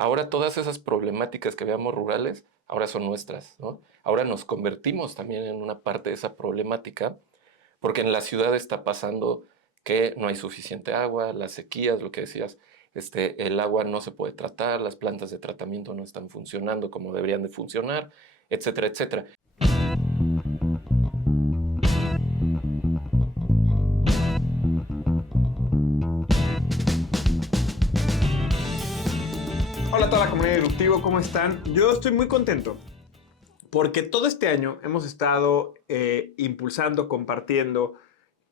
ahora todas esas problemáticas que veamos rurales, ahora son nuestras, ¿no? Ahora nos convertimos también en una parte de esa problemática, porque en la ciudad está pasando que no hay suficiente agua, las sequías, lo que decías, el agua no se puede tratar, las plantas de tratamiento no están funcionando como deberían de funcionar, etcétera, etcétera. Hola a toda la comunidad Disruptivo, ¿cómo están? Yo estoy muy contento porque todo este año hemos estado impulsando, compartiendo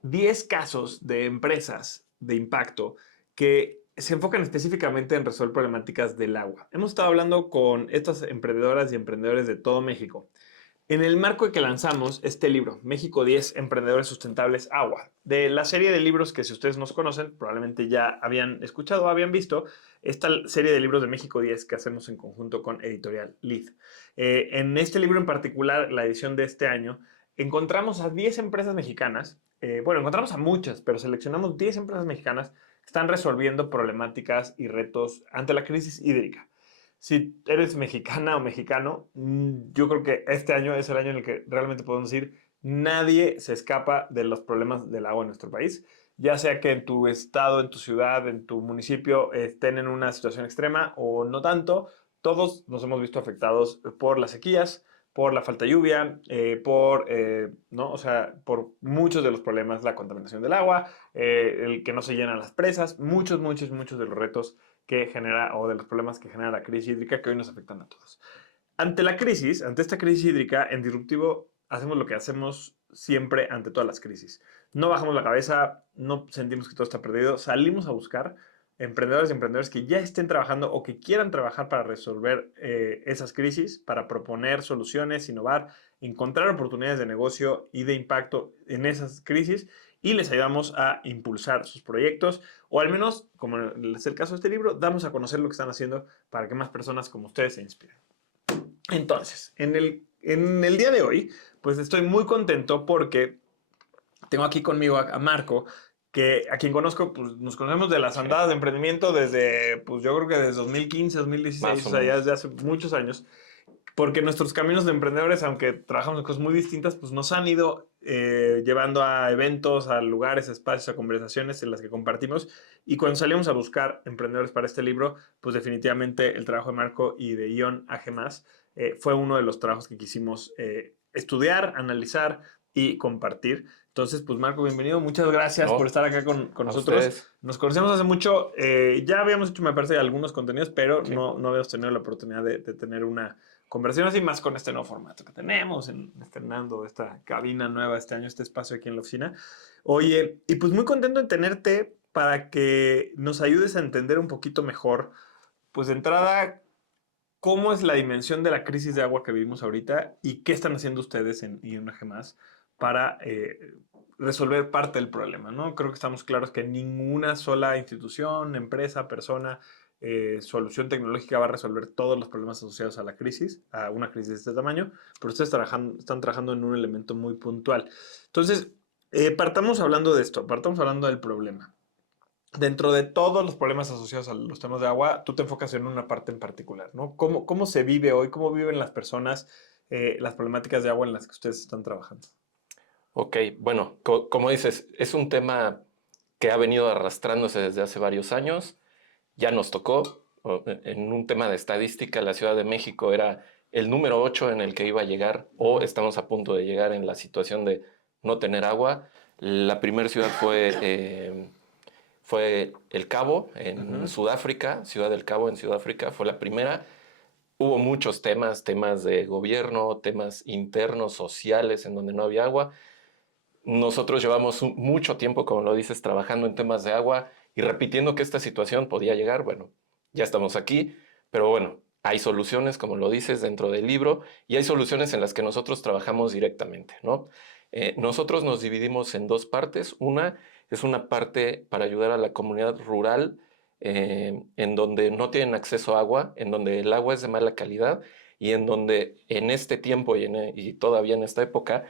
10 casos de empresas de impacto que se enfocan específicamente en resolver problemáticas del agua. Hemos estado hablando con estas emprendedoras y emprendedores de todo México en el marco de que lanzamos este libro, México 10 Emprendedores Sustentables Agua, de la serie de libros que si ustedes nos conocen, probablemente ya habían escuchado o habían visto, esta serie de libros de México 10 que hacemos en conjunto con Editorial Lead. En este libro en particular, la edición de este año, encontramos a 10 empresas mexicanas, encontramos a muchas, pero seleccionamos 10 empresas mexicanas que están resolviendo problemáticas y retos ante la crisis hídrica. Si eres mexicana o mexicano, yo creo que este año es el año en el que realmente podemos decir nadie se escapa de los problemas del agua en nuestro país, ya sea que en tu estado, en tu ciudad, en tu municipio estén en una situación extrema o no tanto, todos nos hemos visto afectados por las sequías, por la falta de lluvia, ¿no? O sea, por muchos de los problemas, la contaminación del agua, el que no se llenan las presas, muchos de los retos que genera o de los problemas que genera la crisis hídrica que hoy nos afectan a todos. Ante esta crisis hídrica, en Disruptivo hacemos lo que hacemos siempre ante todas las crisis. No bajamos la cabeza, no sentimos que todo está perdido, salimos a buscar emprendedores y emprendedores que ya estén trabajando o que quieran trabajar para resolver esas crisis, para proponer soluciones, innovar, encontrar oportunidades de negocio y de impacto en esas crisis y les ayudamos a impulsar sus proyectos o al menos, como es el caso de este libro, damos a conocer lo que están haciendo para que más personas como ustedes se inspiren. Entonces, en el día de hoy, pues estoy muy contento porque tengo aquí conmigo a Marco, que a quien conozco, pues nos conocemos de las andadas de emprendimiento desde, pues yo creo que desde 2015, 2016, Más o o sea, ya menos. desde hace muchos años, porque nuestros caminos de emprendedores, aunque trabajamos en cosas muy distintas, pues nos han ido llevando a eventos, a lugares, a espacios, a conversaciones en las que compartimos. Y cuando salimos a buscar emprendedores para este libro, pues definitivamente el trabajo de Marco y de Ion Agemas fue uno de los trabajos que quisimos estudiar, analizar y compartir. Entonces, pues Marco, bienvenido. Muchas gracias por No, estar acá con a nosotros. ustedes. Nos conocemos hace mucho. Ya habíamos hecho, me parece, algunos contenidos, pero Sí. no habíamos tenido la oportunidad de tener una conversación así más con este nuevo formato que tenemos, estrenando esta cabina nueva este año, este espacio aquí en la oficina. Oye, y pues muy contento de tenerte para que nos ayudes a entender un poquito mejor, pues de entrada, cómo es la dimensión de la crisis de agua que vivimos ahorita y qué están haciendo ustedes en ING Más para resolver parte del problema, ¿no? Creo que estamos claros que ninguna sola institución, empresa, persona, solución tecnológica va a resolver todos los problemas asociados a la crisis, a una crisis de este tamaño, pero ustedes están trabajando en un elemento muy puntual. Entonces, partamos hablando de esto, partamos hablando del problema. Dentro de todos los problemas asociados a los temas de agua, tú te enfocas en una parte en particular, ¿no? ¿Cómo se vive hoy? ¿Cómo viven las personas las problemáticas de agua en las que ustedes están trabajando? Ok, bueno, como dices, es un tema que ha venido arrastrándose desde hace varios años. Ya nos tocó, en un tema de estadística, la Ciudad de México era el número 8 en el que iba a llegar, o estamos a punto de llegar en la situación de no tener agua. La primera ciudad fue El Cabo, en Sudáfrica, Ciudad del Cabo, en Sudáfrica, fue la primera. Hubo muchos temas de gobierno, temas internos, sociales, en donde no había agua. Nosotros llevamos mucho tiempo, como lo dices, trabajando en temas de agua y repitiendo que esta situación podía llegar. Bueno, ya estamos aquí, pero bueno, hay soluciones, como lo dices, dentro del libro y hay soluciones en las que nosotros trabajamos directamente, ¿no? Nosotros nos dividimos en dos partes. Una es una parte para ayudar a la comunidad rural, en donde no tienen acceso a agua, en donde el agua es de mala calidad y en donde en este tiempo y todavía en esta época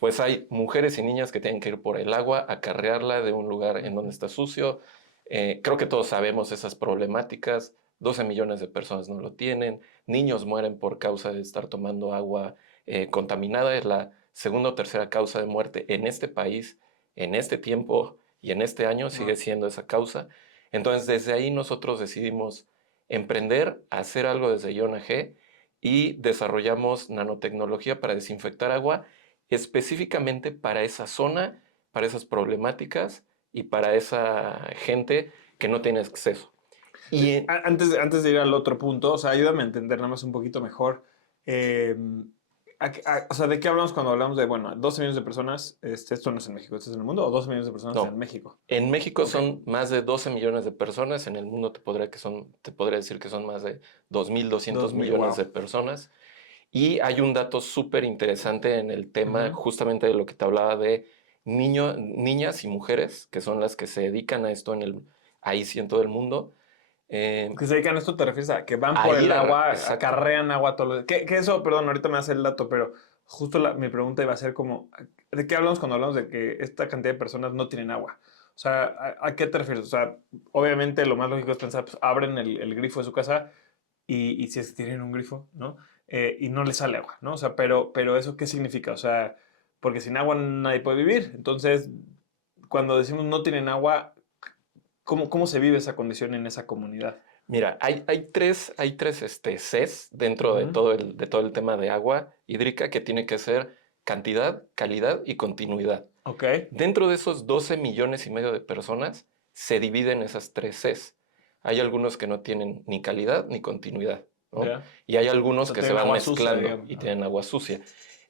pues hay mujeres y niñas que tienen que ir por el agua, acarrearla de un lugar en donde está sucio. Creo que todos sabemos esas problemáticas, 12 millones de personas no lo tienen, niños mueren por causa de estar tomando agua contaminada, es la segunda o tercera causa de muerte en este país, en este tiempo y en este año sigue siendo esa causa. Entonces, desde ahí nosotros decidimos emprender, hacer algo desde IONAG y desarrollamos nanotecnología para desinfectar agua específicamente para esa zona, para esas problemáticas y para esa gente que no tiene acceso. Y Antes de ir al otro punto, o sea, ayúdame a entender nada más un poquito mejor. eh, o sea, ¿de qué hablamos cuando hablamos de, bueno, 12 millones de personas? Esto no es en México, esto es en el mundo, o 12 millones de personas en no, México. en México Ok. son más de 12 millones de personas, en el mundo te podría decir que son más de 2.200 2000, millones wow. de personas. Y hay un dato súper interesante en el tema Ujú. justamente de lo que te hablaba de niñas y mujeres, que son las que se dedican a esto ahí sí en todo el mundo. Eh, Que se dedican a esto, te refieres a que van por el agua, exacto. acarrean agua todo lo que eso, perdón, ahorita me hace el dato, pero justo mi pregunta iba a ser como, ¿de qué hablamos cuando hablamos de que esta cantidad de personas no tienen agua? O sea, ¿a qué te refieres? O sea, obviamente lo más lógico es pensar, pues abren el grifo de su casa y si es que tienen un grifo, ¿no? Y no les sale agua, ¿no? O sea, pero ¿eso qué significa? O sea, porque sin agua nadie puede vivir. Entonces, cuando decimos no tienen agua, ¿cómo se vive esa condición en esa comunidad? Mira, hay tres Cs dentro de Ujú. todo el tema de agua hídrica que tiene que ser cantidad, calidad y continuidad. Ok. Dentro de esos 12 millones y medio de personas se dividen esas tres Cs. Hay algunos que no tienen ni calidad ni continuidad, ¿no? Ya. Y hay O algunos sea, que se tienen van agua sucia, mezclando digamos. y Ah. tienen agua sucia.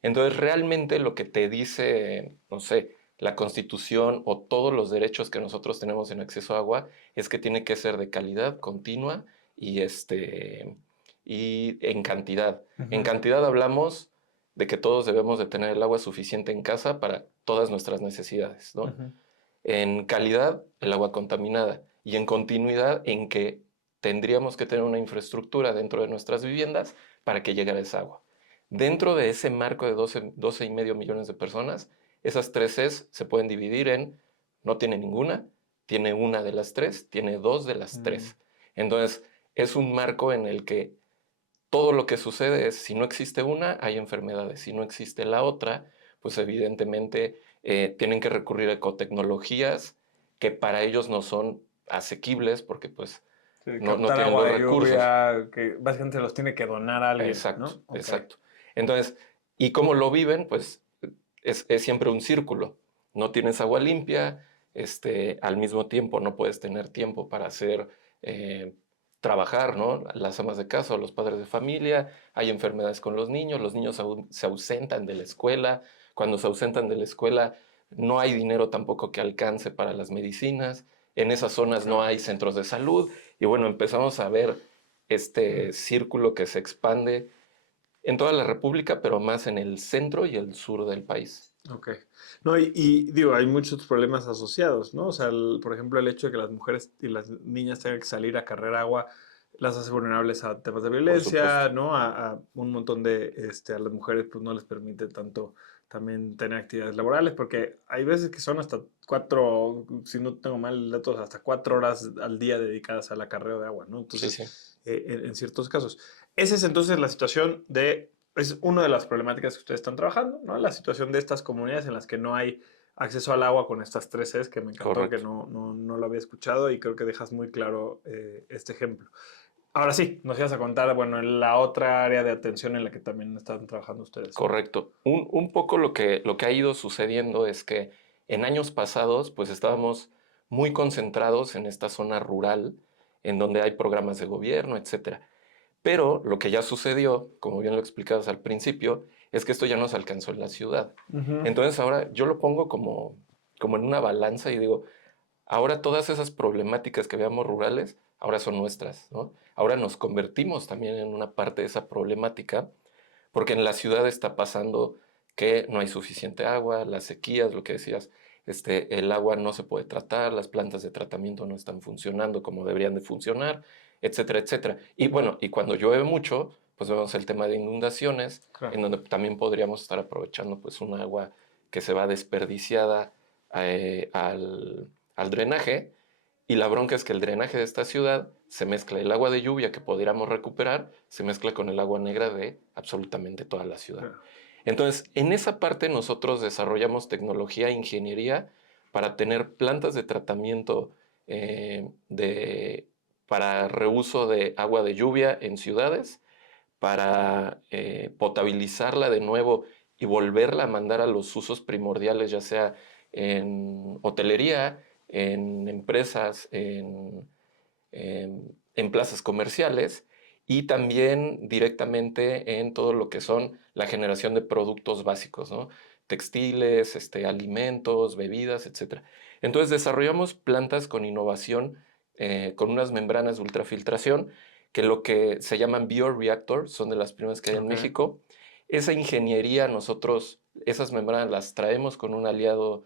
Entonces, realmente lo que te dice, no sé, la Constitución o todos los derechos que nosotros tenemos en acceso a agua es que tiene que ser de calidad continua y, y en cantidad. En Ujú, cantidad hablamos de que todos debemos de tener el agua suficiente en casa para todas nuestras necesidades, ¿no? ujú. En calidad, el agua contaminada. Y en continuidad, en que tendríamos que tener una infraestructura dentro de nuestras viviendas para que llegara esa agua. Dentro de ese marco de 12 y medio millones de personas, esas tres Cs se pueden dividir en no tiene ninguna, tiene una de las tres, tiene dos de las Mm. tres. Entonces, es un marco en el que todo lo que sucede es, si no existe una, hay enfermedades. Si no existe la otra, pues evidentemente tienen que recurrir a ecotecnologías que para ellos no son asequibles porque pues Sí, no captar tienen agua los de recursos. lluvia, que básicamente los tiene que donar a alguien, Exacto, ¿no? Ok. exacto. Entonces, ¿y cómo lo viven? Pues es siempre un círculo. No tienes agua limpia, al mismo tiempo no puedes tener tiempo para hacer, eh, trabajar, ¿no? Las amas de casa o los padres de familia, hay enfermedades con los niños se ausentan de la escuela, cuando se ausentan de la escuela no hay dinero tampoco que alcance para las medicinas, en esas zonas no Claro. hay centros de salud y bueno, empezamos a ver este círculo que se expande en toda la República, pero más en el centro y el sur del país. Ok. No, digo, hay muchos problemas asociados, ¿no? O sea, por ejemplo, el hecho de que las mujeres y las niñas tengan que salir a cargar agua las hace vulnerables a temas de Por supuesto. violencia, ¿no? A un montón de, a las mujeres pues no les permite tanto también tener actividades laborales, porque hay veces que son hasta 4, si no tengo mal datos, hasta 4 horas al día dedicadas al acarreo de agua, ¿no? Sí, Entonces, sí, en ciertos casos. Esa es entonces la situación es una de las problemáticas que ustedes están trabajando, ¿no? La situación de estas comunidades en las que no hay acceso al agua con estas tres Cs, que me encantó que correcto. no lo había escuchado y creo que dejas muy claro este ejemplo. Ahora sí, nos ibas a contar, bueno, en la otra área de atención en la que también están trabajando ustedes. Correcto. Un poco lo que ha ido sucediendo es que en años pasados, pues estábamos muy concentrados en esta zona rural, en donde hay programas de gobierno, etcétera. Pero lo que ya sucedió, como bien lo explicabas al principio, es que esto ya nos alcanzó en la ciudad. Ujú. Entonces ahora yo lo pongo como en una balanza y digo, ahora todas esas problemáticas que veamos rurales, ahora son nuestras, ¿no? Ahora nos convertimos también en una parte de esa problemática, porque en la ciudad está pasando que no hay suficiente agua, las sequías, lo que decías, el agua no se puede tratar, las plantas de tratamiento no están funcionando como deberían de funcionar, etcétera, etcétera. Y bueno, y cuando llueve mucho, pues vemos el tema de inundaciones, Claro. en donde también podríamos estar aprovechando pues un agua que se va desperdiciada al drenaje Y la bronca es que el drenaje de esta ciudad se mezcla el agua de lluvia que pudiéramos recuperar, se mezcla con el agua negra de absolutamente toda la ciudad. Claro. Entonces, en esa parte nosotros desarrollamos tecnología e ingeniería para tener plantas de tratamiento para reuso de agua de lluvia en ciudades, para potabilizarla de nuevo y volverla a mandar a los usos primordiales, ya sea en hotelería, en empresas, en plazas comerciales y también directamente en todo lo que son la generación de productos básicos, ¿no? Textiles, alimentos, bebidas, etc. Entonces desarrollamos plantas con innovación, con unas membranas de ultrafiltración, que lo que se llaman bioreactors, son de las primeras que hay en México. Esa ingeniería nosotros, esas membranas las traemos con un aliado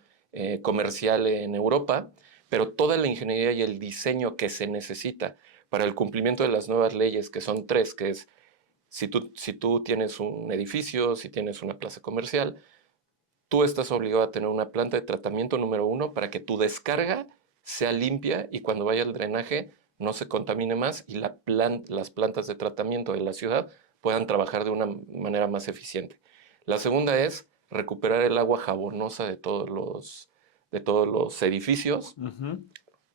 comercial en Europa, pero toda la ingeniería y el diseño que se necesita para el cumplimiento de las nuevas leyes, que son tres, que es si tú tienes un edificio, si tienes una plaza comercial, tú estás obligado a tener una planta de tratamiento número 1 para que tu descarga sea limpia y cuando vaya al drenaje no se contamine más y las plantas de tratamiento de la ciudad puedan trabajar de una manera más eficiente. La segunda es recuperar el agua jabonosa de todos los edificios,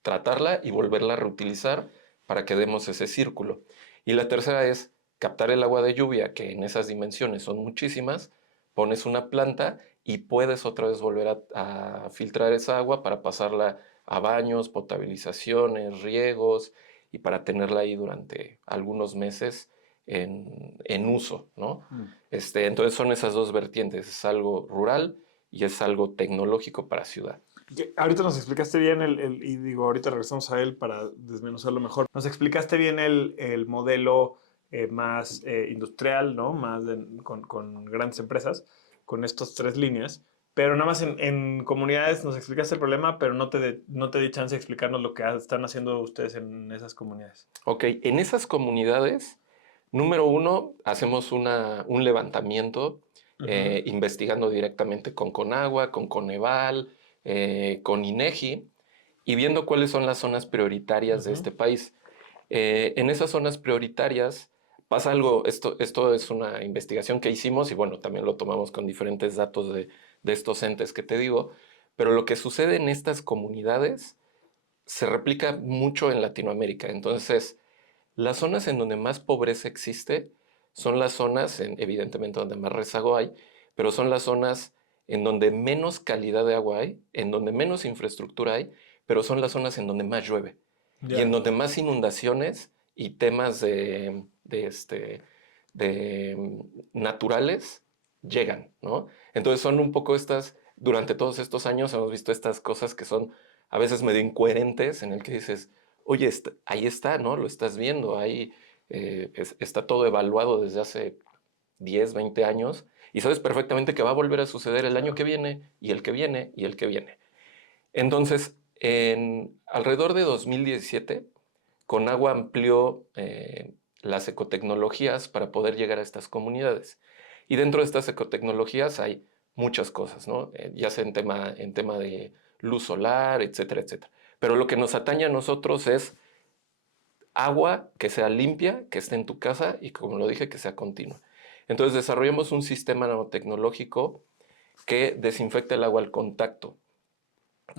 tratarla y volverla a reutilizar para que demos ese círculo. Y la tercera es captar el agua de lluvia, que en esas dimensiones son muchísimas, pones una planta y puedes otra vez volver a filtrar esa agua para pasarla a baños, potabilizaciones, riegos y para tenerla ahí durante algunos meses en uso, ¿no? Entonces son esas dos vertientes, es algo rural y es algo tecnológico para ciudad. Ahorita nos explicaste bien y digo, ahorita regresamos a él para desmenuzarlo mejor. Nos explicaste bien el modelo más industrial, ¿no? Más con grandes empresas, con estas tres líneas. Pero nada más en comunidades nos explicaste el problema, pero no te di chance de explicarnos lo que están haciendo ustedes en esas comunidades. Ok, en esas comunidades, número 1, hacemos un levantamiento investigando directamente con Conagua, con Coneval, con INEGI y viendo cuáles son las zonas prioritarias de este país. En esas zonas prioritarias pasa algo, esto es una investigación que hicimos y bueno, también lo tomamos con diferentes datos de estos entes que te digo, pero lo que sucede en estas comunidades se replica mucho en Latinoamérica. Entonces, las zonas en donde más pobreza existe son las zonas, evidentemente, donde más rezago hay, pero son las zonas en donde menos calidad de agua hay, en donde menos infraestructura hay, pero son las zonas en donde más llueve y en donde más inundaciones y temas naturales llegan, ¿no? Entonces son un poco durante todos estos años hemos visto estas cosas que son a veces medio incoherentes, en el que dices, oye, ahí está, ¿no? Lo estás viendo, ahí está todo evaluado desde hace 10, 20 años y sabes perfectamente que va a volver a suceder el año que viene y el que viene y el que viene. Entonces, alrededor de 2017, Conagua amplió las ecotecnologías para poder llegar a estas comunidades. Y dentro de estas ecotecnologías hay muchas cosas, ¿no? Ya sea en tema de luz solar, etcétera, etcétera. Pero lo que nos atañe a nosotros es agua que sea limpia, que esté en tu casa y, como lo dije, que sea continua. Entonces desarrollamos un sistema nanotecnológico que desinfecta el agua al contacto.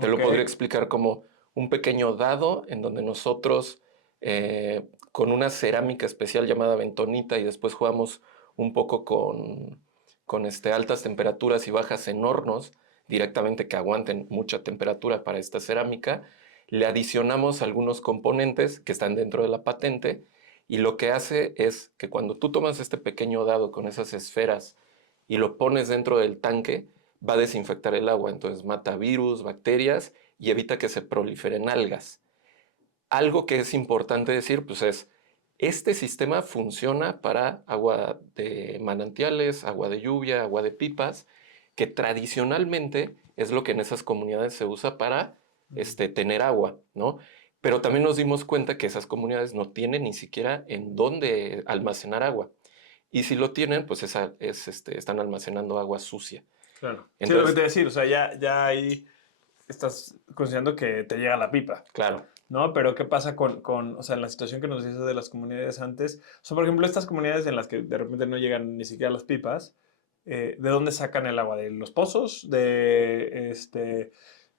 Te lo podría explicar como un pequeño dado en donde nosotros con una cerámica especial llamada bentonita y después jugamos un poco con altas temperaturas y bajas en hornos directamente que aguanten mucha temperatura para esta cerámica, le adicionamos algunos componentes que están dentro de la patente y lo que hace es que cuando tú tomas este pequeño dado con esas esferas y lo pones dentro del tanque, va a desinfectar el agua, entonces mata virus, bacterias y evita que se proliferen algas. Algo que es importante decir, pues este sistema funciona para agua de manantiales, agua de lluvia, agua de pipas, que tradicionalmente es lo que en esas comunidades se usa para tener agua, ¿no? Pero también nos dimos cuenta que esas comunidades no tienen ni siquiera en dónde almacenar agua. Y si lo tienen, pues están almacenando agua sucia. Claro. Entonces, sí, lo que te decir, o sea, ya ahí estás considerando que te llega la pipa. Claro. ¿no? Pero ¿qué pasa o sea, en la situación que nos dices de las comunidades antes? O sea, por ejemplo, estas comunidades en las que de repente no llegan ni siquiera las pipas, ¿de dónde sacan el agua? ¿De los pozos?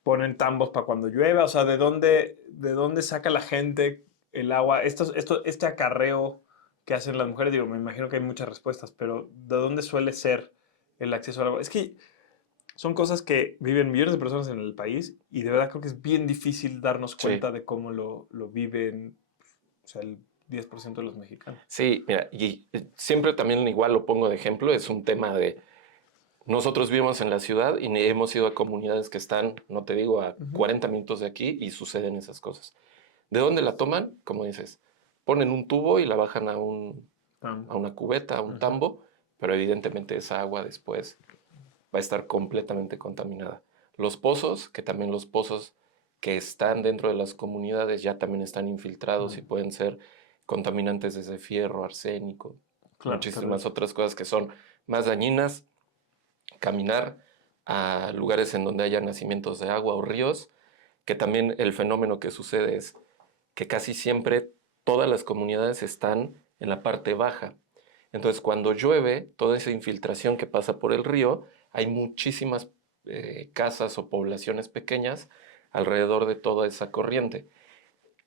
¿Ponen tambos para cuando llueva? O sea, ¿de dónde saca la gente el agua? Este acarreo que hacen las mujeres, digo, me imagino que hay muchas respuestas, pero ¿de dónde suele ser el acceso al agua? Es que son cosas que viven millones de personas en el país y de verdad creo que es bien difícil darnos Sí. cuenta de cómo lo viven, o sea, el 10% de los mexicanos. Sí, mira, y siempre también igual lo pongo de ejemplo, es un tema de nosotros vivimos en la ciudad y hemos ido a comunidades que están, no te digo, a Ujú. 40 minutos de aquí y suceden esas cosas. ¿De dónde la toman? Como dices, ponen un tubo y la bajan a una cubeta, a un Ujú. tambo, pero evidentemente esa agua después va a estar completamente contaminada. Los pozos, que también los pozos que están dentro de las comunidades ya también están infiltrados y pueden ser contaminantes desde fierro, arsénico, Claro, muchísimas terrible. otras cosas que son más dañinas. Caminar a lugares en donde haya nacimientos de agua o ríos, que también el fenómeno que sucede es que casi siempre todas las comunidades están en la parte baja. Entonces, cuando llueve, toda esa infiltración que pasa por el río, hay muchísimas casas o poblaciones pequeñas alrededor de toda esa corriente.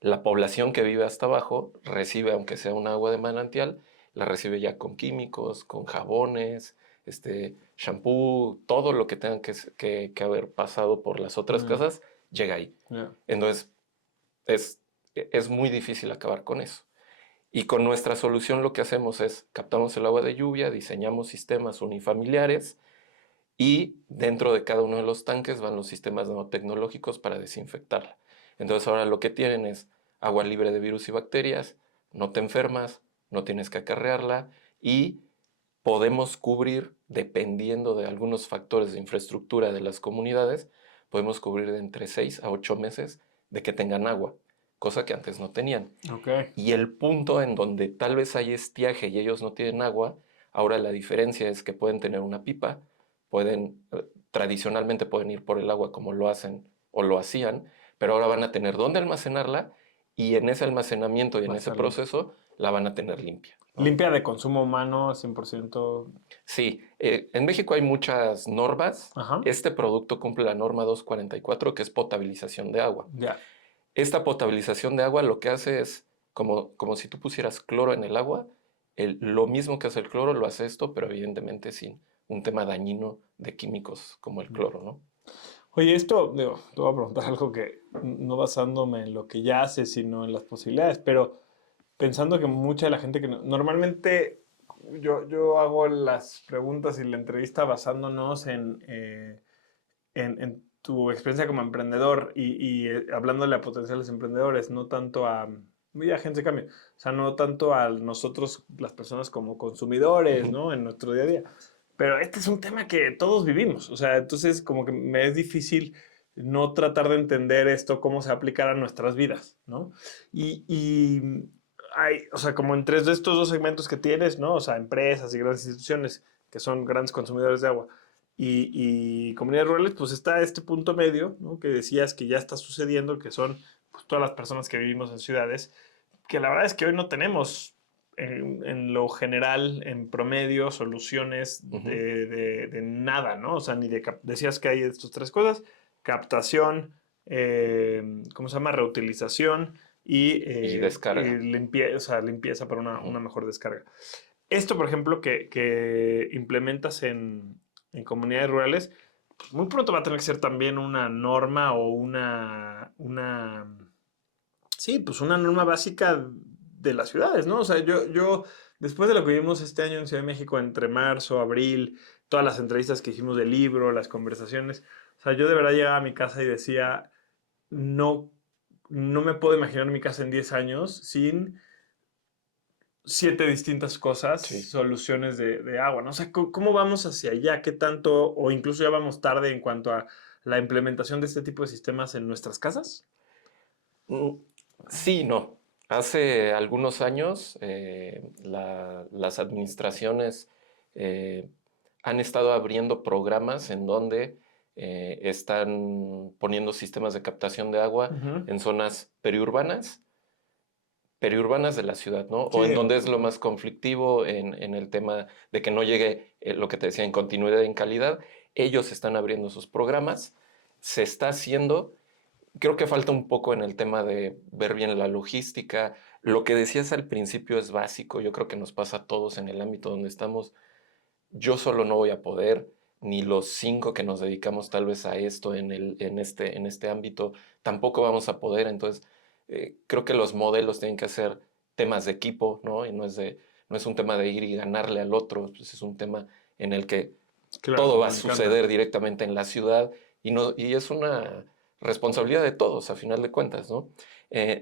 La población que vive hasta abajo recibe, aunque sea un agua de manantial, la recibe ya con químicos, con jabones, shampoo, todo lo que tenga que haber pasado por las otras Mm, casas, llega ahí. yeah. Entonces, es, es muy difícil acabar con eso. Y con nuestra solución lo que hacemos es captamos el agua de lluvia, diseñamos sistemas unifamiliares y dentro de cada uno de los tanques van los sistemas nanotecnológicos para desinfectarla. Entonces ahora lo que tienen es agua libre de virus y bacterias, no te enfermas, no tienes que acarrearla y podemos cubrir, dependiendo de algunos factores de infraestructura de las comunidades, podemos cubrir de entre 6 a 8 meses de que tengan agua, cosa que antes no tenían. Ok. Y el punto en donde tal vez hay estiaje y ellos no tienen agua, ahora la diferencia es que pueden tener una pipa, tradicionalmente pueden ir por el agua como lo hacen o lo hacían, pero ahora van a tener dónde almacenarla y en ese almacenamiento y Va en a ese estar limpia. proceso la van a tener limpia, ¿no? Limpia de consumo humano, 100%. Sí, en México hay muchas normas. Ajá. Este producto cumple la norma 244, que es potabilización de agua. Ya. Esta potabilización de agua lo que hace es como si tú pusieras cloro en el agua, lo mismo que hace el cloro lo hace esto, pero evidentemente sin un tema dañino de químicos como el cloro, ¿no? Oye, esto, digo, te voy a preguntar algo que no basándome en lo que ya haces, sino en las posibilidades, pero pensando que mucha de la gente que normalmente yo hago las preguntas y la entrevista basándonos en tu experiencia como emprendedor y hablándole a potenciales emprendedores, no tanto a gente de cambio, o sea, no tanto a nosotros, las personas como consumidores, Ujú. ¿no? En nuestro día a día. Pero este es un tema que todos vivimos, o sea, entonces como que me es difícil no tratar de entender esto, cómo se aplicará a nuestras vidas, ¿no? Y hay, o sea, como entre estos dos segmentos que tienes, ¿no? O sea, empresas y grandes instituciones que son grandes consumidores de agua y comunidades rurales, pues está este punto medio, ¿no? Que decías que ya está sucediendo, que son pues, todas las personas que vivimos en ciudades, que la verdad es que hoy no tenemos en lo general, en promedio, soluciones Ujú. de nada, ¿no? O sea, decías que hay estas tres cosas, captación, ¿cómo se llama? Reutilización Y y descarga. limpieza para Ujú. una mejor descarga. Esto, por ejemplo, que implementas en comunidades rurales, pues muy pronto va a tener que ser también una norma o sí, pues una norma básica de las ciudades, ¿no? O sea, después de lo que vimos este año en Ciudad de México, entre marzo, abril, todas las entrevistas que hicimos del libro, las conversaciones, o sea, yo de verdad llegaba a mi casa y decía, no, no me puedo imaginar mi casa en 10 años sin 7 distintas cosas, Sí. soluciones de agua, ¿no? O sea, ¿cómo vamos hacia allá? ¿Qué tanto, o incluso ya vamos tarde en cuanto a la implementación de este tipo de sistemas en nuestras casas? Mm, sí, no. Hace algunos años las administraciones han estado abriendo programas en donde están poniendo sistemas de captación de agua en zonas periurbanas de la ciudad, ¿no? Sí, O en donde es lo más conflictivo en el tema de que no llegue, lo que te decía, en continuidad y en calidad. Ellos están abriendo sus programas, se está haciendo. Creo que falta un poco en el tema de ver bien la logística. Lo que decías al principio es básico. Yo creo que nos pasa a todos en el ámbito donde estamos. Yo solo no voy a poder, ni los 5 que nos dedicamos tal vez a esto en este ámbito, tampoco vamos a poder. Entonces, creo que los modelos tienen que ser temas de equipo, ¿no? Y no es un tema de ir y ganarle al otro, pues es un tema en el que claro, todo va me a encanta. suceder directamente en la ciudad y es una responsabilidad de todos, a final de cuentas, ¿no?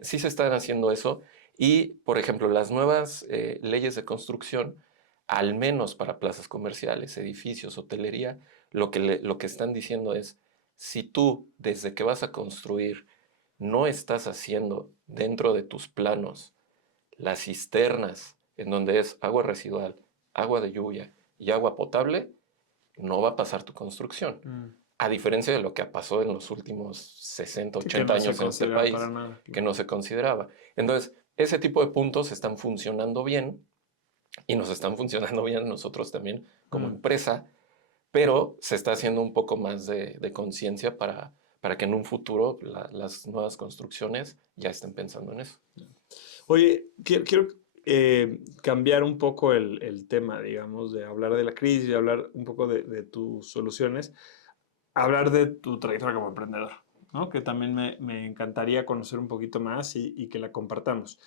Sí se están haciendo eso y, por ejemplo, las nuevas leyes de construcción, al menos para plazas comerciales, edificios, hotelería, lo que están diciendo es, si tú desde que vas a construir no estás haciendo dentro de tus planos las cisternas en donde es agua residual, agua de lluvia y agua potable, no va a pasar tu construcción. A diferencia de lo que pasó en los últimos 60, Sí, que 80 no se años en este considera para país, nada. que no se consideraba. Entonces, ese tipo de puntos están funcionando bien y nos están funcionando bien nosotros también como empresa, pero se está haciendo un poco más de conciencia para que en un futuro las nuevas construcciones ya estén pensando en eso. Oye, quiero cambiar un poco el tema, digamos, de hablar de la crisis, de hablar un poco de tus soluciones, hablar de tu trayectoria como emprendedor, ¿no? Que también me encantaría conocer un poquito más y que la compartamos.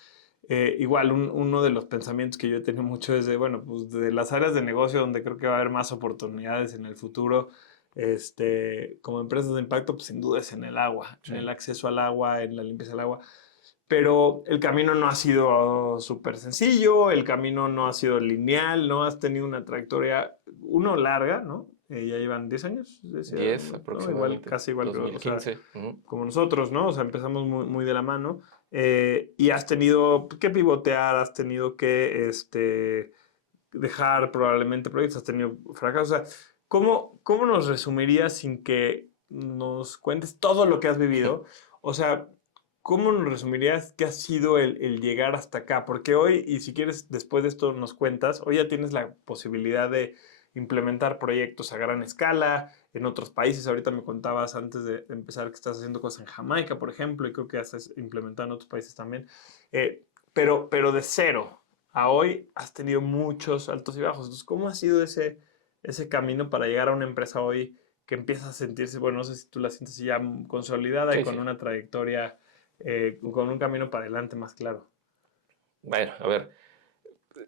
Igual, uno de los pensamientos que yo he tenido mucho es de, bueno, pues de las áreas de negocio donde creo que va a haber más oportunidades en el futuro, como empresas de impacto, pues sin duda es en el agua, en el Sí. acceso al agua, en la limpieza del agua. Pero el camino no ha sido súper sencillo, el camino no ha sido lineal, no has tenido una trayectoria, uno larga, ¿no? Ya llevan 10 años, decía, 10 ¿no? Igual, aproximadamente, casi igual, o sea, 2015. como nosotros, ¿no? O sea, empezamos muy de la mano y has tenido que pivotear, has tenido que dejar probablemente proyectos, has tenido fracasos. O sea, ¿cómo nos resumirías sin que nos cuentes todo lo que has vivido? O sea, ¿cómo nos resumirías qué ha sido el llegar hasta acá? Porque hoy, y si quieres, después de esto nos cuentas, hoy ya tienes la posibilidad de implementar proyectos a gran escala en otros países. Ahorita me contabas antes de empezar que estás haciendo cosas en Jamaica, por ejemplo, y creo que haces implementado en otros países también. Pero de cero a hoy has tenido muchos altos y bajos. Entonces, ¿cómo ha sido ese camino para llegar a una empresa hoy que empieza a sentirse, bueno, no sé si tú la sientes ya consolidada y Sí, con sí. una trayectoria, con un camino para adelante más claro? Bueno, a ver,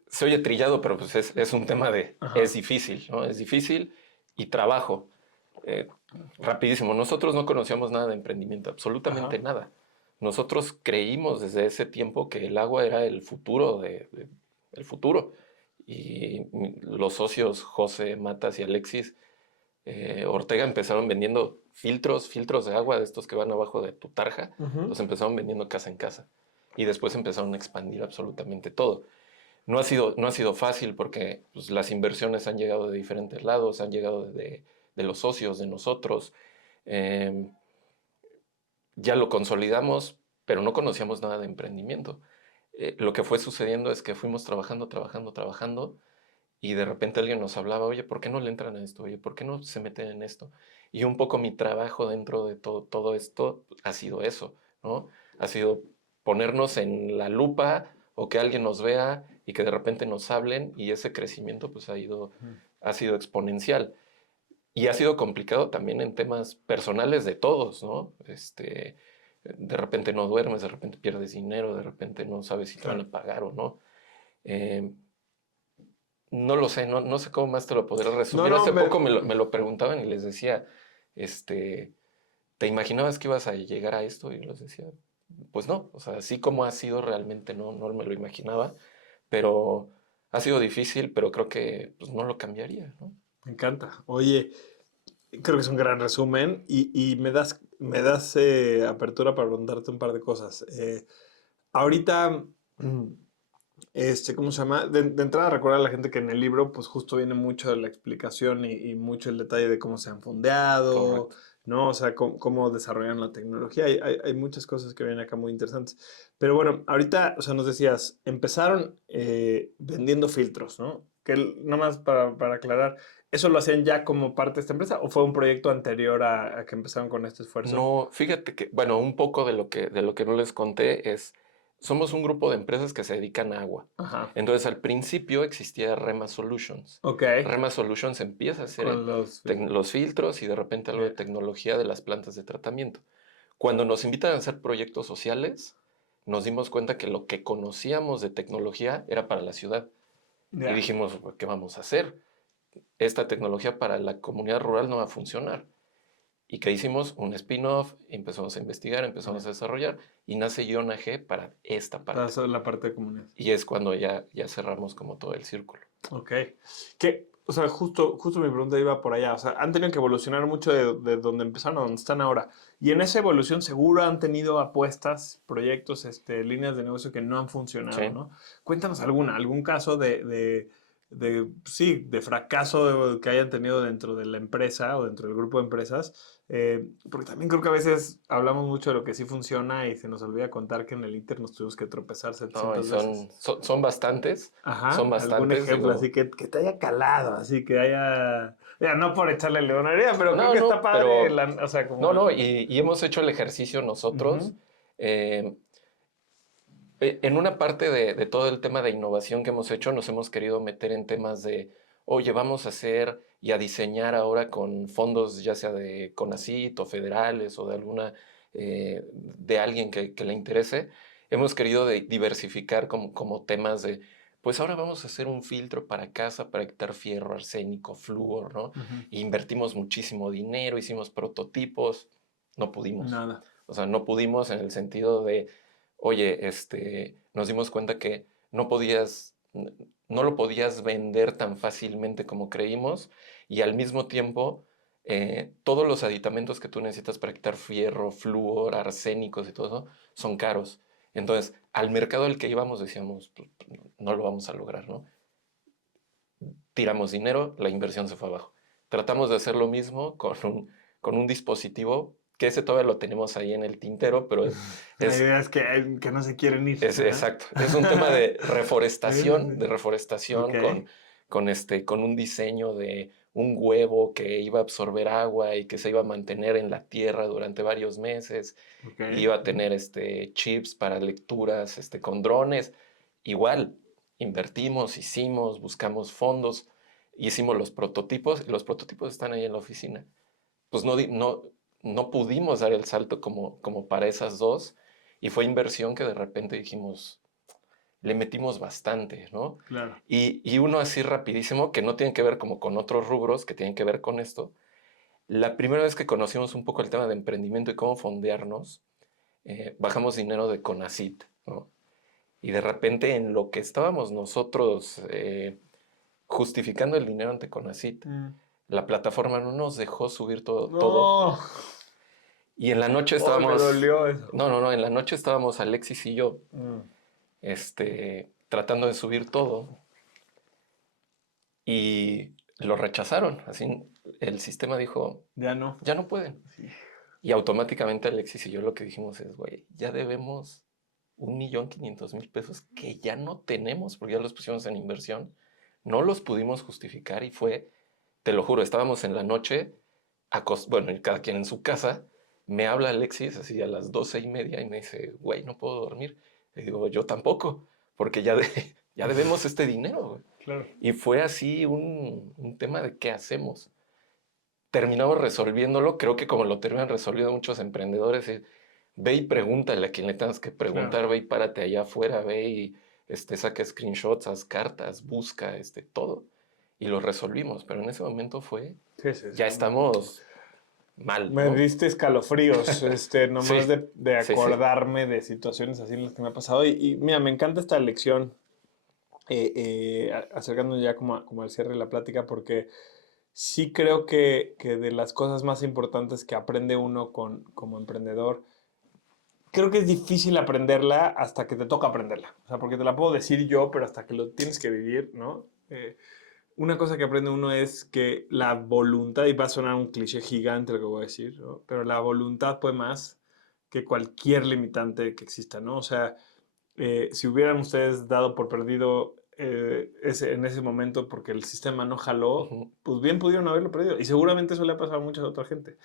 se oye trillado, pero pues es un tema es Ajá, difícil, ¿no? Es difícil y trabajo. Eh, rapidísimo, nosotros no conocíamos nada de emprendimiento, absolutamente ajá. nada. Nosotros creímos desde ese tiempo que el agua era el futuro el futuro. Y los socios José, Matas y Alexis Ortega empezaron vendiendo filtros de agua de estos que van abajo de tu tarja, Ujú. los empezaron vendiendo casa en casa. Y después empezaron a expandir absolutamente todo. No ha sido fácil porque pues, las inversiones han llegado de diferentes lados, han llegado de los socios, de nosotros. Eh, ya lo consolidamos, pero no conocíamos nada de emprendimiento. Lo que fue sucediendo es que fuimos trabajando, y de repente alguien nos hablaba, oye, ¿por qué no le entran a esto? Oye, ¿por qué no se meten en esto? Y un poco mi trabajo dentro de todo esto ha sido eso, ¿no? Ha sido ponernos en la lupa o que alguien nos vea y que de repente nos hablen y ese crecimiento pues ha sido exponencial. Y ha sido complicado también en temas personales de todos, ¿no? De repente no duermes, de repente pierdes dinero, de repente no sabes si te van Claro. a pagar o no. Eh, no lo sé, no sé cómo más te lo podré No, resumir. no, Hace poco me lo preguntaban y les decía, este, ¿te imaginabas que ibas a llegar a esto? Y les decía, pues no, o sea, así como ha sido realmente no me lo imaginaba, pero ha sido difícil, pero creo que pues, no lo cambiaría, ¿no? me encanta. Oye, creo que es un gran resumen y me das apertura para preguntarte un par de cosas. Ahorita, ¿cómo se llama? De entrada, recordar a la gente que en el libro, pues justo viene mucho de la explicación y mucho el detalle de cómo se han fondeado, Correcto. ¿no? O sea, cómo desarrollan la tecnología. Hay muchas cosas que vienen acá muy interesantes. Pero bueno, ahorita, o sea, nos decías, empezaron vendiendo filtros, ¿no? Nomás para aclarar, ¿eso lo hacían ya como parte de esta empresa o fue un proyecto anterior a que empezaron con este esfuerzo? No, fíjate que, bueno, un poco de lo que no les conté es, somos un grupo de empresas que se dedican a agua. Ajá. Entonces, al principio existía Rema Solutions. Ok. Rema Solutions empieza a hacer Con los... los filtros y de repente algo de Bien. tecnología de las plantas de tratamiento. Cuando nos invitan a hacer proyectos sociales, nos dimos cuenta que lo que conocíamos de tecnología era para la ciudad. Y Ya. dijimos, ¿qué vamos a hacer? Esta tecnología para la comunidad rural no va a funcionar. ¿Y qué hicimos? Un spin-off, empezamos a investigar, empezamos a Ya. desarrollar y nace Iona G para esta parte. Toda la parte de comunidad. Y es cuando ya cerramos como todo el círculo. Ok. Que, o sea, justo mi pregunta iba por allá. O sea, han tenido que evolucionar mucho de donde empezaron a donde están ahora. Y en esa evolución seguro han tenido apuestas, proyectos, líneas de negocio que no han funcionado, Sí. ¿no? Cuéntanos algún caso sí, de fracaso que hayan tenido dentro de la empresa o dentro del grupo de empresas. Porque también creo que a veces hablamos mucho de lo que sí funciona y se nos olvida contar que en el Inter nos tuvimos que tropezar No, y 700 veces. son Ajá, algún bastantes, ejemplo digo, así que te haya calado, así que haya... Mira, no por echarle leonería, pero creo no, que está no, padre, pero, o sea, no, como... no, y hemos hecho el ejercicio nosotros. Ujú, eh, en una parte de todo el tema de innovación que hemos hecho, nos hemos querido meter en temas de, oye, vamos a hacer y a diseñar ahora con fondos, ya sea de CONACYT o federales o de alguna, de alguien que le interese. Hemos querido diversificar como temas de, pues ahora vamos a hacer un filtro para casa para quitar fierro, arsénico, flúor, ¿no? ujú. E invertimos muchísimo dinero, hicimos prototipos, no pudimos. Nada. O sea, no pudimos en el sentido de, oye, nos dimos cuenta que no lo podías vender tan fácilmente como creímos y al mismo tiempo todos los aditamentos que tú necesitas para quitar fierro, flúor, arsénicos y todo eso son caros. Entonces, al mercado al que íbamos decíamos, "Pues, no lo vamos a lograr, ¿no? Tiramos dinero, la inversión se fue abajo. Tratamos de hacer lo mismo con un dispositivo, que ese todavía lo tenemos ahí en el tintero, pero Hay es, ideas que no se quieren ir, es ¿verdad? exacto. Es un tema de Sí, sí, reforestación, sí. Ok. con un diseño de un huevo que iba a absorber agua y que se iba a mantener en la tierra durante varios meses. Ok. Iba a Ujú. tener chips para lecturas con drones. Igual, invertimos, hicimos, buscamos fondos, hicimos los prototipos y los prototipos están ahí en la oficina. Pues no pudimos dar el salto como para esas dos y fue inversión que de repente dijimos, le metimos bastante, ¿no? Claro. Y uno así rapidísimo, que no tiene que ver como con otros rubros, que tienen que ver con esto. La primera vez que conocimos un poco el tema de emprendimiento y cómo fondearnos, bajamos dinero de CONACYT, ¿no? Y de repente en lo que estábamos nosotros justificando el dinero ante CONACYT, Mm. la plataforma no nos dejó subir todo. No. Y en la noche Oh, me estábamos, dolió eso. no, en la noche estábamos Alexis y yo, Mm. tratando de subir todo y lo rechazaron. Así el sistema dijo, Ya no. ya no pueden. Sí. Y automáticamente Alexis y yo lo que dijimos es, güey, ya debemos 1,500,000 pesos que ya no tenemos porque ya los pusimos en inversión. No los pudimos justificar y fue, te lo juro, estábamos en la noche, bueno, cada quien en su casa. Me habla Alexis así a las 12:30 y me dice, güey, no puedo dormir. Le digo, yo tampoco, porque ya debemos este dinero, güey. Claro. Y fue así un tema de qué hacemos. Terminamos resolviéndolo, creo que como lo terminan resolviendo muchos emprendedores, es, ve y pregúntale a quien le tengas que Claro. preguntar, ve y párate allá afuera, ve y saca screenshots, haz cartas, busca, todo. Y lo resolvimos, pero en ese momento fue, Sí, sí, sí. ya estamos mal, Me ¿no? diste escalofríos, nomás Sí, de sí, sí. acordarme de situaciones así en las que me ha pasado. Y mira, me encanta esta lección, acercándonos ya como al cierre de la plática, porque sí creo que de las cosas más importantes que aprende uno como emprendedor creo que es difícil aprenderla hasta que te toca aprenderla. O sea, porque te la puedo decir yo, pero hasta que lo tienes que vivir, ¿no? Una cosa que aprende uno es que la voluntad, y va a sonar un cliché gigante lo que voy a decir, ¿no? Pero la voluntad puede más que cualquier limitante que exista, ¿no? O sea, si hubieran ustedes dado por perdido en ese momento porque el sistema no jaló, Ujú. pues bien pudieron haberlo perdido. Y seguramente eso le ha pasado a mucha otra gente.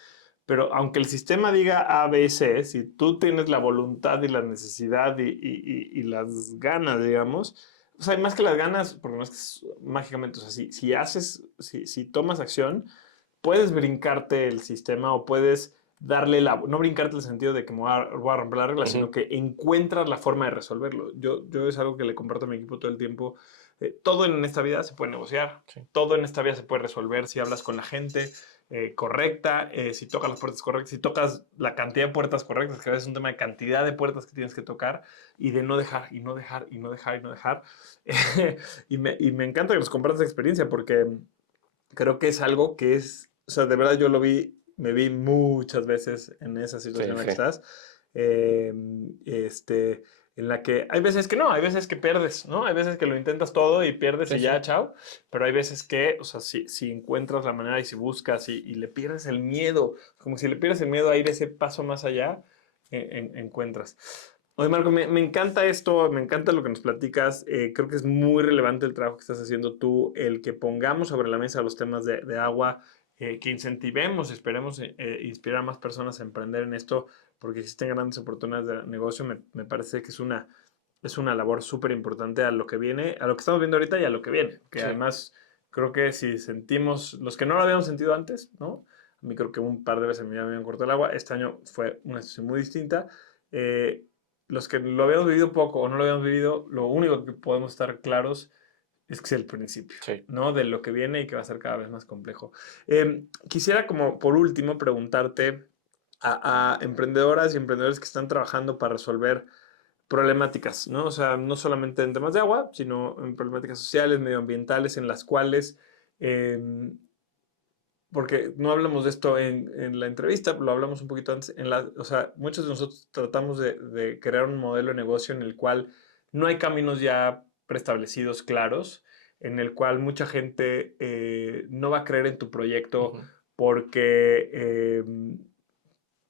Pero aunque el sistema diga A, B, C, si tú tienes la voluntad y la necesidad y las ganas, digamos, o sea, más que las ganas, porque no es que mágicamente, o sea, si tomas acción, puedes brincarte el sistema o puedes darle no brincarte el sentido de que voy a romper la regla, sino Ujú. que encuentras la forma de resolverlo. Yo es algo que le comparto a mi equipo todo el tiempo. Todo en esta vida se puede negociar, Sí. todo en esta vida se puede resolver si hablas con la gente correcta, si tocas las puertas correctas, si tocas la cantidad de puertas correctas, que a veces es un tema de cantidad de puertas que tienes que tocar y de no dejar, y no dejar, y no dejar, y no dejar. Y me encanta que nos compartas experiencia porque creo que es algo que o sea, de verdad yo me vi muchas veces en esa situación Sí, en la que sí. estás, eh, este, en la que hay veces que no, hay veces que pierdes, ¿no? Hay veces que lo intentas todo y pierdes Sí, y ya, sí. chao, pero hay veces que, o sea, si encuentras la manera y si buscas y le pierdes el miedo, como si le pierdes el miedo a ir ese paso más allá, encuentras. Oye, Marco, me encanta esto, me encanta lo que nos platicas. Creo que es muy relevante el trabajo que estás haciendo tú, el que pongamos sobre la mesa los temas de agua, que incentivemos, esperemos inspirar a más personas a emprender en esto, porque existen grandes oportunidades de negocio. Me parece que es una labor súper importante a lo que viene, a lo que estamos viendo ahorita y a lo que viene. Que Sí. además creo que si sentimos, los que no lo habíamos sentido antes, ¿no? A mí creo que un par de veces me habían cortado el agua. Este año fue una situación muy distinta. Eh, los que lo habíamos vivido poco o no lo habíamos vivido, lo único que podemos estar claros es que es el principio, Sí. ¿no? De lo que viene y que va a ser cada vez más complejo. Quisiera como por último preguntarte a emprendedoras y emprendedores que están trabajando para resolver problemáticas, ¿no? O sea, no solamente en temas de agua, sino en problemáticas sociales, medioambientales, en las cuales eh, porque no hablamos de esto en la entrevista, lo hablamos un poquito antes. O sea, muchos de nosotros tratamos de crear un modelo de negocio en el cual no hay caminos ya preestablecidos claros, en el cual mucha gente no va a creer en tu proyecto Ujú. porque,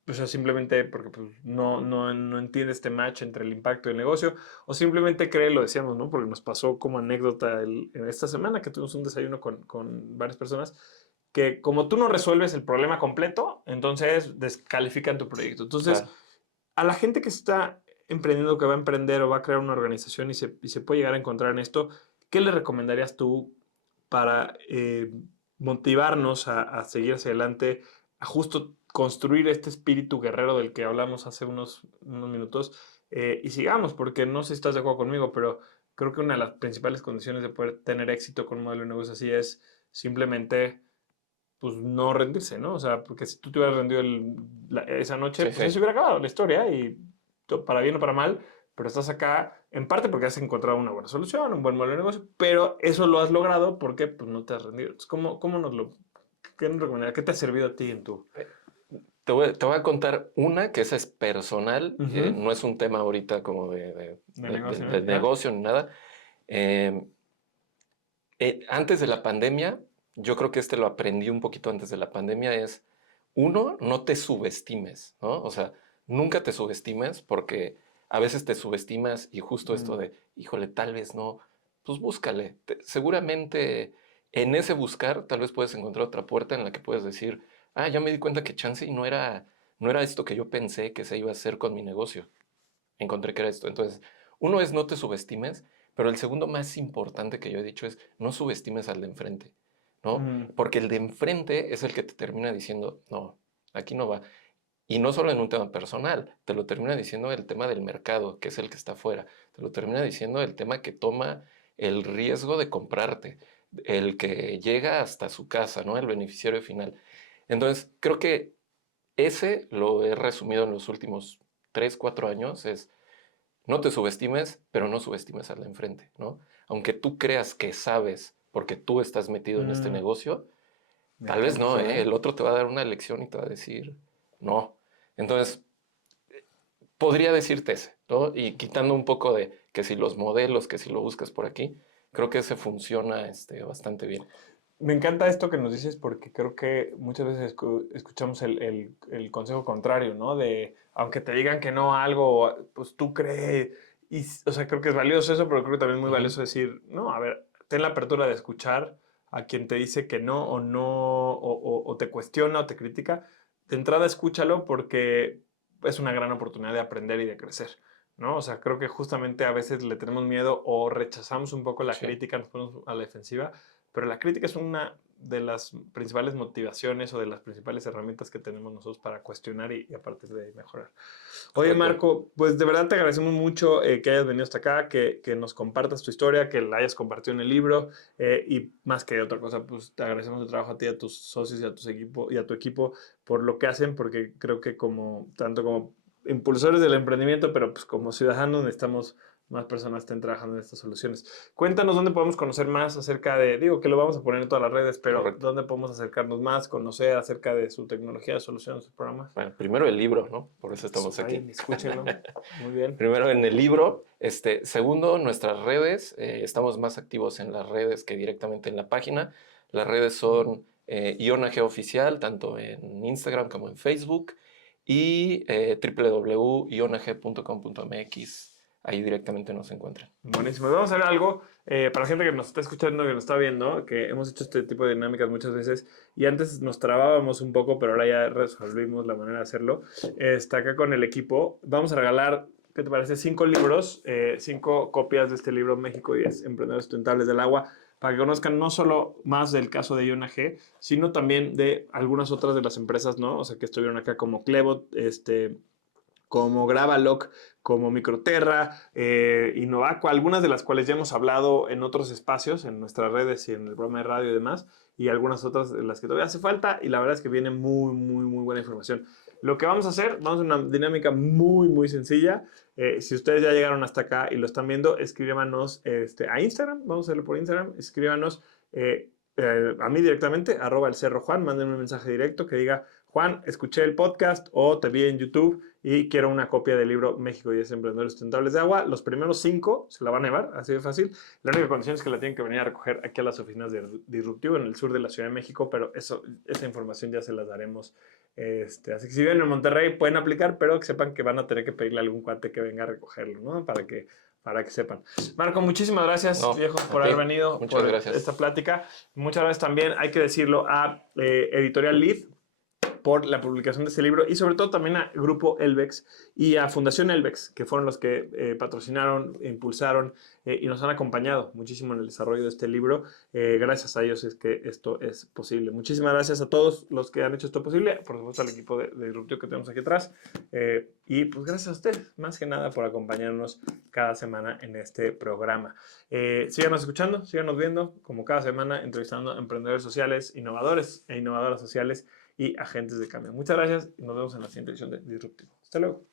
o sea, simplemente porque pues, no entiende este match entre el impacto del negocio, o simplemente cree, lo decíamos, ¿no? Porque nos pasó como anécdota en esta semana que tuvimos un desayuno con varias personas que como tú no resuelves el problema completo, entonces descalifican tu proyecto. Entonces, Claro. a la gente que está emprendiendo, que va a emprender o va a crear una organización y se puede llegar a encontrar en esto, ¿qué le recomendarías tú para motivarnos a seguir hacia adelante, a justo construir este espíritu guerrero del que hablamos hace unos minutos? Y sigamos, porque no sé si estás de acuerdo conmigo, pero creo que una de las principales condiciones de poder tener éxito con un modelo de negocio así es simplemente pues no rendirse, ¿no? O sea, porque si tú te hubieras rendido esa noche, Sí, pues ahí se sí. hubiera acabado la historia y para bien o para mal, pero estás acá en parte porque has encontrado una buena solución, un buen modelo de negocio, pero eso lo has logrado porque pues no te has rendido. Entonces, qué nos recomendarías? ¿Qué te ha servido a ti en tu... Te voy a contar una que esa es personal, Ujú. no es un tema ahorita como De negocio, de ¿eh? ¿Ya? negocio ni nada. Eh, Antes de la pandemia, yo creo que lo aprendí un poquito antes de la pandemia, es, uno, no te subestimes, ¿no? O sea, nunca te subestimes porque a veces te subestimas y justo esto Mm, de, híjole, tal vez no, pues búscale. Seguramente en ese buscar tal vez puedes encontrar otra puerta en la que puedes decir, ah, ya me di cuenta que chance y no era esto que yo pensé que se iba a hacer con mi negocio. Encontré que era esto. Entonces, uno es no te subestimes, pero el segundo más importante que yo he dicho es no subestimes al de enfrente, ¿no? mm, Porque el de enfrente es el que te termina diciendo, no, aquí no va. Y no solo en un tema personal, te lo termina diciendo el tema del mercado, que es el que está afuera. Te lo termina diciendo el tema que toma el riesgo de comprarte, el que llega hasta su casa, ¿no? El beneficiario final. Entonces, creo que ese lo he resumido en los últimos 3, 4 años, es no te subestimes, pero no subestimes al de enfrente, ¿no? Aunque tú creas que sabes porque tú estás metido en este mm. negocio, Me tal vez no, encantó, ¿eh? ¿eh? El otro te va a dar una lección y te va a decir, no. Entonces, podría decirte ese, ¿no? Y quitando un poco de que si los modelos, que si lo buscas por aquí, creo que ese funciona bastante bien. Me encanta esto que nos dices porque creo que muchas veces escuchamos el consejo contrario, ¿no? De, aunque te digan que no a algo, pues tú crees. Y, o sea, creo que es valioso eso, pero creo que también es muy valioso decir, no, a ver, ten la apertura de escuchar a quien te dice que no o no, o te cuestiona o te critica. De entrada, escúchalo porque es una gran oportunidad de aprender y de crecer, ¿no? O sea, creo que justamente a veces le tenemos miedo o rechazamos un poco la Sí. crítica, nos ponemos a la defensiva, pero la crítica es una de las principales motivaciones o de las principales herramientas que tenemos nosotros para cuestionar y a partir de ahí mejorar. Oye, Correcto. Marco, pues de verdad te agradecemos mucho que hayas venido hasta acá, que nos compartas tu historia, que la hayas compartido en el libro y más que otra cosa, pues te agradecemos el trabajo a ti, a tus socios y a tu equipo por lo que hacen, porque creo que tanto como impulsores del emprendimiento, pero pues como ciudadanos necesitamos más personas estén trabajando en estas soluciones. Cuéntanos dónde podemos conocer más acerca de, digo que lo vamos a poner en todas las redes, pero Correcto. dónde podemos acercarnos más, conocer acerca de su tecnología, de soluciones, sus programas. Bueno, primero el libro, ¿no? Por eso estamos aquí. Escúchenlo. Muy bien. Primero en el libro. Segundo, nuestras redes. Estamos más activos en las redes que directamente en la página. Las redes son IONAG Oficial, tanto en Instagram como en Facebook. Y www.ionag.com.mx. Ahí directamente nos encuentran. Buenísimo. Y vamos a ver algo para la gente que nos está escuchando, que nos está viendo, que hemos hecho este tipo de dinámicas muchas veces y antes nos trabábamos un poco, pero ahora ya resolvimos la manera de hacerlo. Está acá con el equipo. Vamos a regalar, ¿qué te parece? 5 libros, 5 copias de este libro México 10 Emprendedores Sustentables del Agua, para que conozcan no solo más del caso de IONAG, sino también de algunas otras de las empresas, ¿no? O sea, que estuvieron acá como Clevot, como Gravalock, como Microterra, Innovaco, algunas de las cuales ya hemos hablado en otros espacios, en nuestras redes y en el programa de radio y demás, y algunas otras de las que todavía hace falta, y la verdad es que viene muy, muy, muy buena información. Lo que vamos a hacer, vamos a una dinámica muy, muy sencilla. Si ustedes ya llegaron hasta acá y lo están viendo, escríbanos a Instagram, vamos a hacerlo por Instagram, escríbanos a mí directamente, @elcerrojuan, mándenme un mensaje directo que diga, Juan, escuché el podcast o te vi en YouTube y quiero una copia del libro México 10 Emprendedores Sustentables de Agua. Los primeros 5 se la van a llevar, así de fácil. La única condición es que la tienen que venir a recoger aquí a las oficinas de Disruptivo en el sur de la Ciudad de México, pero esa información ya se las daremos. Así que si viven en Monterrey pueden aplicar, pero que sepan que van a tener que pedirle a algún cuate que venga a recogerlo, ¿no? Para que sepan. Marco, muchísimas gracias, viejo, por haber venido. Muchas gracias. Esta plática. Muchas gracias también, hay que decirlo, a Editorial Lead por la publicación de este libro y sobre todo también a Grupo Elbex y a Fundación Elbex, que fueron los que patrocinaron, impulsaron y nos han acompañado muchísimo en el desarrollo de este libro. Gracias a ellos es que esto es posible. Muchísimas gracias a todos los que han hecho esto posible, por supuesto al equipo de Disruptivo que tenemos aquí atrás y pues gracias a ustedes, más que nada por acompañarnos cada semana en este programa. Síganos escuchando, síganos viendo, como cada semana entrevistando a emprendedores sociales, innovadores e innovadoras sociales y agentes de cambio. Muchas gracias y nos vemos en la siguiente edición de Disruptivo. Hasta luego.